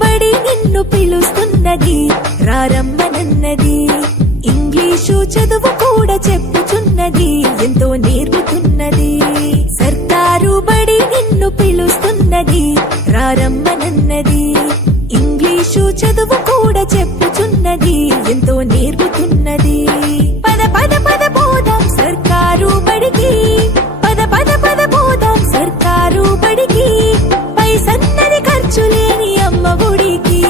బడి నిన్ను పిలుస్తున్నది, రారమ్మనన్నది. ఇంగ్లీషు చదువు కూడా చెప్పుచున్నది, ఎంతో నేర్పుతున్నది. సర్కారు బడి నిన్ను పిలుస్తున్నది, రారమ్మనన్నది. ఇంగ్లీషు చదువు కూడా చెప్పుచున్నది, ఎంతో నేర్పుతున్నది. పద పద పద పోదాం సర్కారు బడికి, పద పద పద పోదాం సర్కారు బడికి. పైసన్నది ఖర్చు లేని అమ్మ ఒడికి.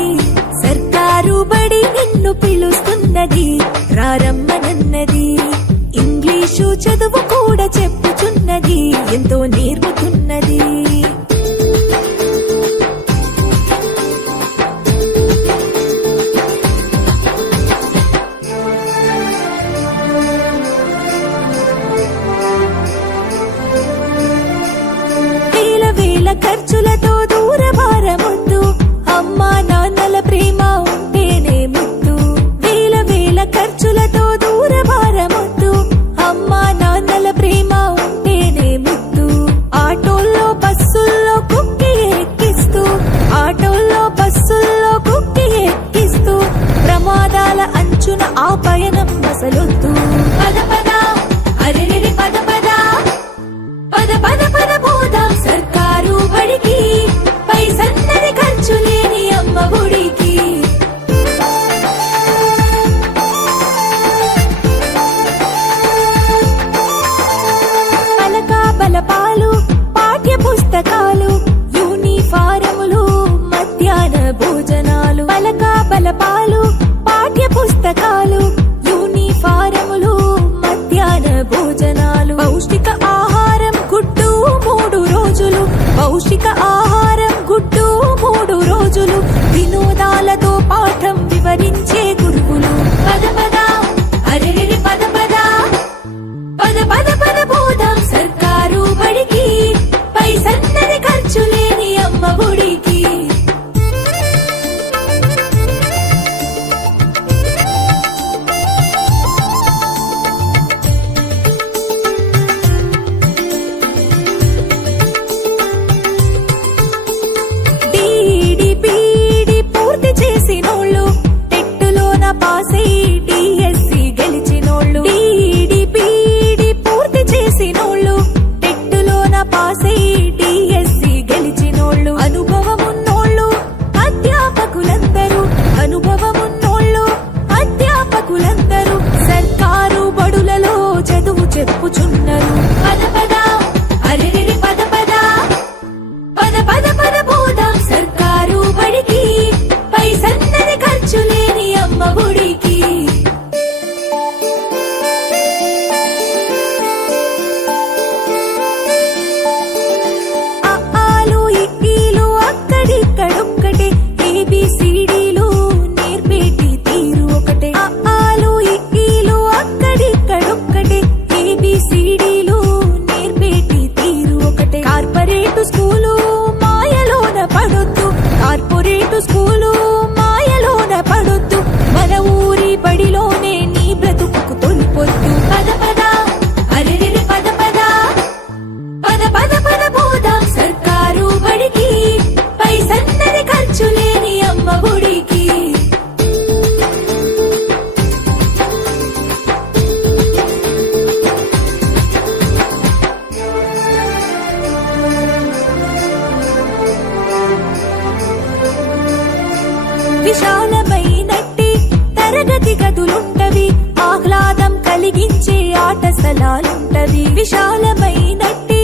సర్కారు బడి నిన్ను పిలుస్తున్నది, రారమ్మనన్నది. ఇంగ్లీషు చదువు కూడా చెప్పుచున్నది, ఎంతో నేర్పుతున్నది. ఖర్చులతో దూరభారముద్దు, అమ్మా నాన్నల ప్రేమ ఉంటేనే ముద్దు. వేల వేల ఖర్చులతో దూరభారముద్దు, అమ్మా నాన్నల ప్రేమ ఉంటేనే ముద్దు. ఆటోల్లో బస్సుల్లో కుక్కి ఎక్కిస్తూ, ఆటోల్లో బస్సుల్లో కుక్కి ఎక్కిస్తూ, ప్రమాదాల అంచున ఆ పయనం అసలొద్దు. పద పద అరెరెరి పద పద, పద పద పద పోదాం సర్కారు బడికి. పైసన్నది ఖర్చు లేని అమ్మ ఒడికి. పలక బలపాలు, పాఠ్య పుస్తకాలు, యూనిఫారములు, మధ్యాహ్న భోజనాలు. పలక బలపాలు, పాఠ్య పుస్తకాలు, యూనిఫారములు, మధ్యాహ్న భోజనాలు. పౌష్టిక ఆహారం గుడ్డు 3 రోజులు, పౌష్టిక ఆహారం గుడ్డు 3 రోజులు. వినోదాలతో పాఠం వివరించే గురువులు. పద పద అరెరెరి పద పద, పద పద పద పోదాం సర్కారు బడికి. పైసన్నది ఖర్చు లేని అమ్మ ఒడికి. పాసై డిఎస్సి గెలిచినోళ్ళు, డిడిపిడి పూర్తి చేసినోళ్ళు, టెట్టులోన పాసై డిఎస్సి గెలిచినోళ్ళు. అనుభవమున్నోళ్ళు అధ్యాపకులందరూ, అనుభవమున్నోళ్ళు అధ్యాపకులందరూ సర్కారు బడులలో చదువు చెప్పుచున్నారు. పద పద అరెరెరి పద పద, పద పద పద పోదాం సర్కారు బడికి. పైసన్నది ఖర్చు లేని అమ్మ ఒడికి. ఆలు ఇక్కీలు అక్కడిక్కడొక్కటే, ఏబిసిడీలు నేర్పేటి తీరు ఒకటే. ఆలు ఇక్కీలు అక్కడిక్కడొక్కటే, ఏబిసిడీలు నేర్పేటి తీరు ఒకటే. కార్పొరేటు స్కూలు మాయలోన పడొద్దు, కార్పొరేటు స్కూలు మాయలోన పడొద్దు. మన ఊరి బడిలోనే నీ బ్రతుకు తొలిపొద్దు. పద పద అరెరెరి పద పద, పద పద పద పోదాం సర్కారు బడికి. పైసన్నది ఖర్చు లేని అమ్మ ఒడికి. విశాలమైనట్టి తరగతి గదులుంటవి, ఆహ్లాదం కలిగించే ఆట స్థలాలుంటవి. విశాలమైనట్టి